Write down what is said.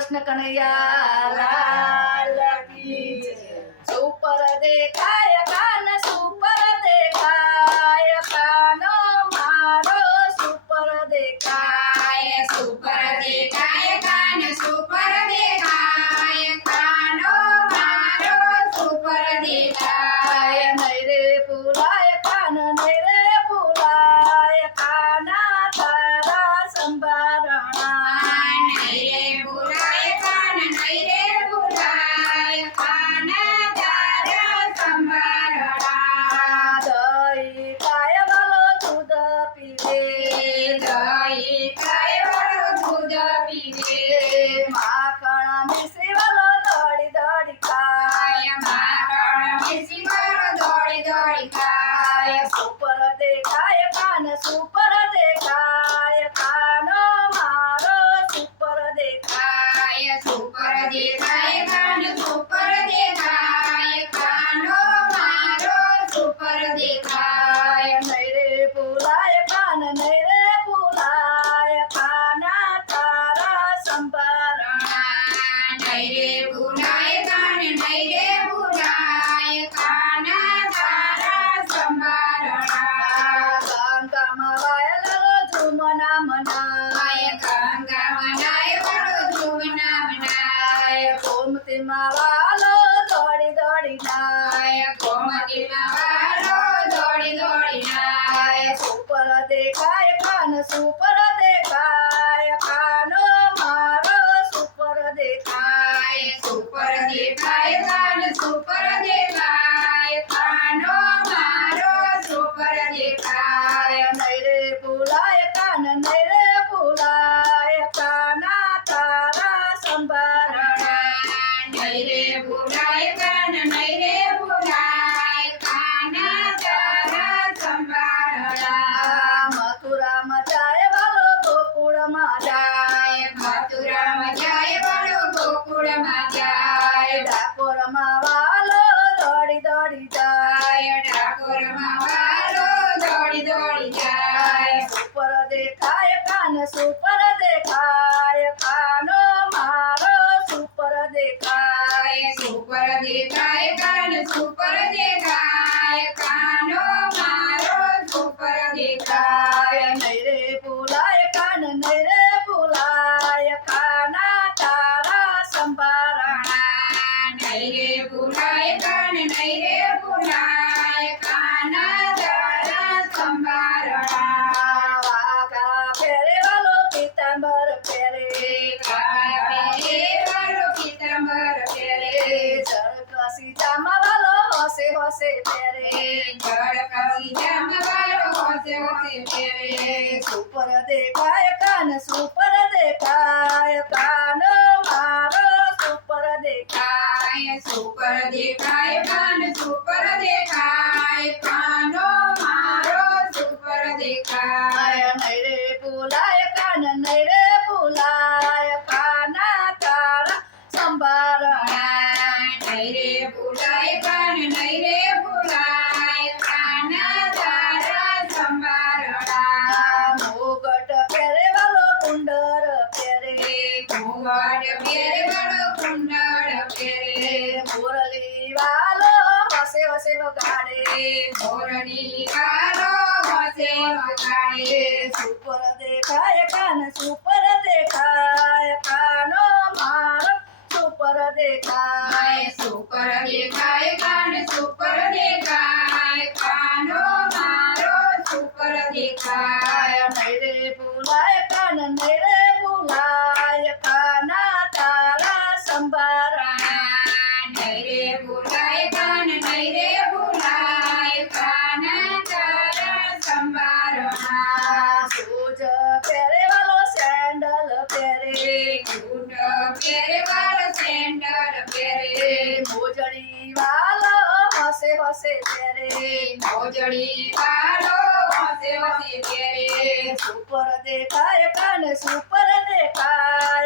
કૃષ્ણ કનૈયા લાલ કી જય। સુપર દેખાય કાન સુપર દેખાય કાનો મારો સુપર દેખાય સુપર દેખાય કાન સુપર દેખાય કાનો મારો સુપર દેખાય નહીં રે ભૂલાય કાન નહીં રે ભૂલાય કાના તારા સંભારણા નહીં રે ભૂલાય કાન નહીં રે ભૂલાય કાના તારા સંભારણા દહીં ગાય વાલો દૂધ પીવે દહીં ગાય વાળો દૂધ પીવે માખણ મિશ્રી વાલો દોડી દોડી ખાય માખણ મિશ્રી વાળો દોડી દોડી ખાય સુપર દેખાય કાન સુપર દેખાય કાનો મારો સુપર દેખાય સુપર દેખાય કાન સુપર દેખાય કાનો મારો સુપર દેખાય નહીં રે ભૂલાય કાન નહીં રે ભૂલાય કાના તારા સંભારણા નહીં રે ભૂલાય કાન નહીં રે ભૂલાય કાના તારા સંભારણા ગંગામાં વાયેલો ઝુમના મનાય ગંગા મનાય વાળો ઝુમના મનાય ગોમતીમાં વાલો દોડી દોડી નાય ગોમતીમાં વાળો દોડી દોડી નાય સુપર દેખાય કાન સુપર દેખાય કાનો મારો સુપર દેખાય સુપર દેખાય કાન સુપર દેખાય કાનો મારો સુપર દેખાય નહીં રે ભૂલાય કાન નહીં રે ભૂલાય કાના તારા સંભારણા નહીં રે ભૂલાય કાન નહીં રે ભૂલાય કાના તારા સંભારણા મથુરામાં જાય વાલો ગોકુળમાં જાય મથુરામાં જાય વાળો ગોકુળમાં જાય ડાકોરમાં વાલો દોડી દોડી જાય ઠાકોરમાં વાળો દોડી દોડી જાય સુપર દેખાય કાન સુપર દેખાય કાનો મારો સુપર દેખાય સુપર દેખાય કાન સુપર દેખાય કાનો મારો સુપર દેખાય નહીં રે ભૂલાય કાન નહીં રે ભૂલાય કાના તારા સંભારણા નહીં રે ભૂલાય કાન નહીં રે ભૂલાય કાના તારા સંભારણા વાઘા ફેરે વાલો પીતાંબર ફેરે વાળો પીતાંબર પહેરે જળકસી જામા વાલો હોશે હોશે ફેરે જળકસી જામા વાળો હોશે હોશે પહેરે સુપર દેખાય કાન સુપર દેખાય કાનો મારો સુપર દેખાય સુપર દેખાય કાન સુપર દેખાય કાનો મારો સુપર દેખાય નહીં રે ભૂલાય કાન નહીં રે ભૂલાય કાના તારા સંભારણા નહીં રે ભૂલાય કાન નહીં રે ભૂલાય કાના તારા સંભારણા મુગટ ફેરે વાલો કુંડર ફેરે ઘૂંઘટ પહેરે વાળો કુંડળ પહેરે મુરલી વાલો હસે હસે વગાડે મોરડી વાળો હસે વગાડે સુપર દેખાય કાન સુપર દેખાય કાનો મારો સુપર દેખાય સુપર દેખાય કાન સુપર દેખાય કાનો મારો સુપર દેખાય નહીં રે ભૂલાય કાન નહીં રે ભૂલાય કાના તારા સંભારણા નહીં રે ભૂલાય કાન નહીં રે ભૂલાય કાના તારા સંભારણા સૂજ ફેરે વાલો સેન્ડલ ફેરે બૂટ પહેરે વાળો સેન્ડલ પહેરે મોજડી વાલો હસે હસે ફેરે મોજડી વાળો હસે હસે પહેરે સુપર દેખાય કાન સુપર દેખાય